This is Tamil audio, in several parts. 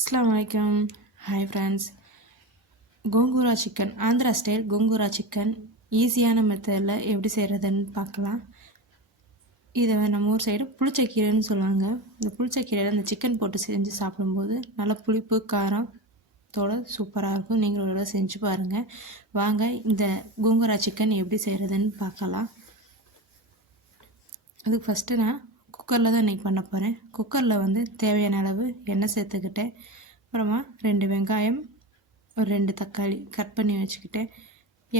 அஸ்ஸலாமு அலைக்கும். Hi friends. Gongura chicken, Andhra style gongura chicken ஈஸியான மெத்தடில் எப்படி செய்கிறதுன்னு பார்க்கலாம். இதை நம்ம ஊர் சைடு புளிச்சக்கீரைன்னு சொல்லுவாங்க. இந்த புளிச்சக்கீரையில் அந்த சிக்கன் போட்டு செஞ்சு சாப்பிடும்போது நல்லா புளிப்பு காரத்தோட சூப்பராக இருக்கும். நீங்கள் ஒரு தடவை செஞ்சு பாருங்கள். வாங்க இந்த கோங்கூரா சிக்கன் எப்படி செய்கிறதுன்னு பார்க்கலாம். அதுக்கு ஃபஸ்ட்டு நான் குக்கரில் தான் இன்றைக்கி பண்ண போகிறேன். குக்கரில் தேவையான அளவு எண்ணெய் சேர்த்துக்கிட்டேன். அப்புறமா 2 வெங்காயம், ஒரு 2 தக்காளி கட் பண்ணி வச்சுக்கிட்டேன்.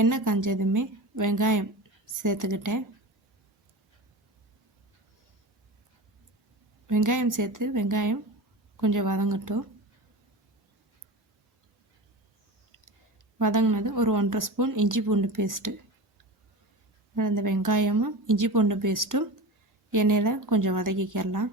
எண்ணெய் காஞ்சதுமே வெங்காயம் சேர்த்துக்கிட்டேன். வெங்காயம் சேர்த்து வெங்காயம் கொஞ்சம் வதங்கட்டும். வதங்கினது ஒரு 1.5 ஸ்பூன் இஞ்சி பூண்டு பேஸ்ட்டு. அந்த வெங்காயமும் இஞ்சி பூண்டு பேஸ்ட்டும் எண்ணெயில் கொஞ்சம் வதக்கிக்கலாம்.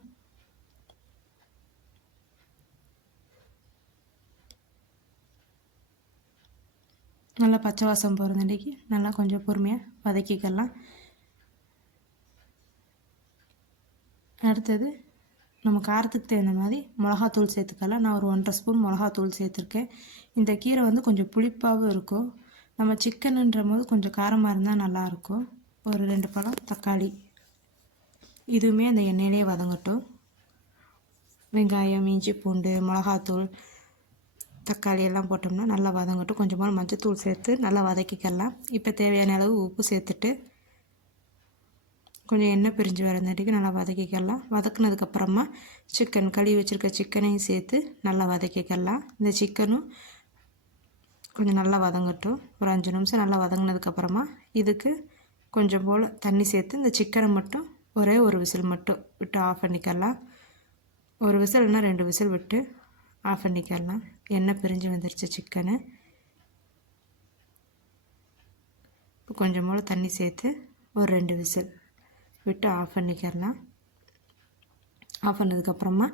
நல்லா பச்சை வாசம் போகிறதுக்கு நல்லா கொஞ்சம் பொறுமையாக வதக்கிக்கலாம். அடுத்தது நம்ம காரத்துக்கு தகுந்த மாதிரி மிளகாத்தூள் சேர்த்துக்கலாம். நான் ஒரு 1.5 ஸ்பூன் மிளகாத்தூள் சேர்த்துருக்கேன். இந்த கீரை கொஞ்சம் புளிப்பாகவும் இருக்கும். நம்ம சிக்கனுன்ற போது கொஞ்சம் காரமாக இருந்தால் நல்லாயிருக்கும். ஒரு 2 பழம் தக்காளி, இதுவுமே அந்த எண்ணெயிலே வதங்கட்டும். வெங்காயம், இஞ்சி பூண்டு, மிளகாத்தூள், தக்காளி எல்லாம் போட்டோம்னா நல்லா வதங்கட்டும். கொஞ்சமாக மஞ்சத்தூள் சேர்த்து நல்லா வதக்கிக்கலாம். இப்போ தேவையான அளவு உப்பு சேர்த்துட்டு கொஞ்சம் எண்ணெய் பிரிஞ்சு வரதுக்கு நல்லா வதக்கிக்கலாம். வதக்குனதுக்கப்புறமா சிக்கன் கழுவி வச்சுருக்க சிக்கனையும் சேர்த்து நல்லா வதக்கிக்கலாம். இந்த சிக்கனும் கொஞ்சம் நல்லா வதங்கட்டும். ஒரு 5 நிமிஷம் நல்லா வதங்கினதுக்கப்புறமா இதுக்கு கொஞ்சம் போல் தண்ணி சேர்த்து இந்த சிக்கனை மட்டும் ஒரே ஒரு விசில் மட்டும் விட்டு ஆஃப் பண்ணிக்கலாம். ஒரு விசில் இல்லைனா 2 விசில் விட்டு ஆஃப் பண்ணிக்கலாம். எண்ணெய் பிரிஞ்சு வந்துருச்சு சிக்கனு. இப்போ கொஞ்சம் போல் தண்ணி சேர்த்து ஒரு 2 விசில் விட்டு ஆஃப் பண்ணிக்கலாம். ஆஃப் பண்ணதுக்கப்புறமா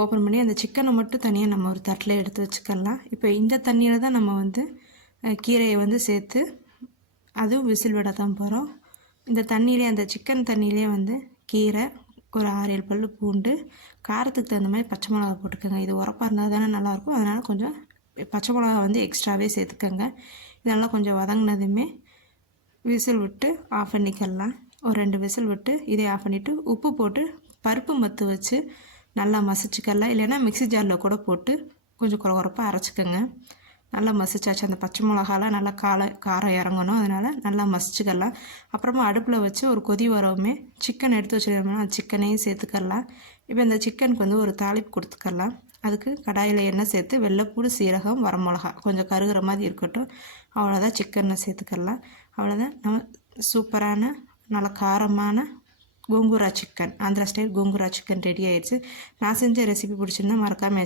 ஓப்பன் பண்ணி அந்த சிக்கனை மட்டும் தனியாக நம்ம ஒரு தட்டில் எடுத்து வச்சுக்கலாம். இப்போ இந்த தண்ணியில் தான் நம்ம கீரையை சேர்த்து அதுவும் விசில் விட தான் போகிறோம். இந்த தண்ணியிலே அந்த சிக்கன் தண்ணியிலே கீரை, ஒரு 6-7 பல் பூண்டு, காரத்துக்கு தகுந்த மாதிரி பச்சை மிளகா போட்டுக்கோங்க. இது உரப்பாக இருந்தால் தானே நல்லாயிருக்கும். அதனால் கொஞ்சம் பச்சை மிளகா எக்ஸ்ட்ராவே சேர்த்துக்கோங்க. இதெல்லாம் கொஞ்சம் வதங்கினதுமே விசில் விட்டு ஆஃப் பண்ணிக்கலாம். ஒரு 2 விசில் விட்டு இதே ஆஃப் பண்ணிவிட்டு உப்பு போட்டு பருப்பு மத்து வச்சு நல்லா மசிச்சுக்கலாம். இல்லைன்னா மிக்ஸி ஜாரில் கூட போட்டு கொஞ்சம் குறப்பாக அரைச்சிக்கோங்க. நல்லா மசிச்சாச்சு. அந்த பச்சை மிளகாலாம் நல்லா காரம் இறங்கணும். அதனால் நல்லா மசிச்சுக்கலாம். அப்புறமா அடுப்பில் வச்சு ஒரு கொதி வரவுமே சிக்கன் எடுத்து வச்சுருக்கோம்னா அந்த சிக்கனையும் சேர்த்துக்கலாம். இப்போ இந்த சிக்கனுக்கு ஒரு தாளிப்பு கொடுத்துக்கலாம். அதுக்கு கடாயில் எண்ணெய் சேர்த்து வெள்ளைப்பூடு, சீரகம், வரமிளகா கொஞ்சம் கருகிற மாதிரி இருக்கட்டும். அவ்வளோதான், சிக்கனை சேர்த்துக்கலாம். அவ்வளோதான், நம்ம சூப்பரான நல்ல காரமான gongura chicken, Andhra style gongura chicken ready ஆயிடுச்சு. நான் செஞ்ச ரெசிபி பிடிச்சிருந்தா மறக்காமல்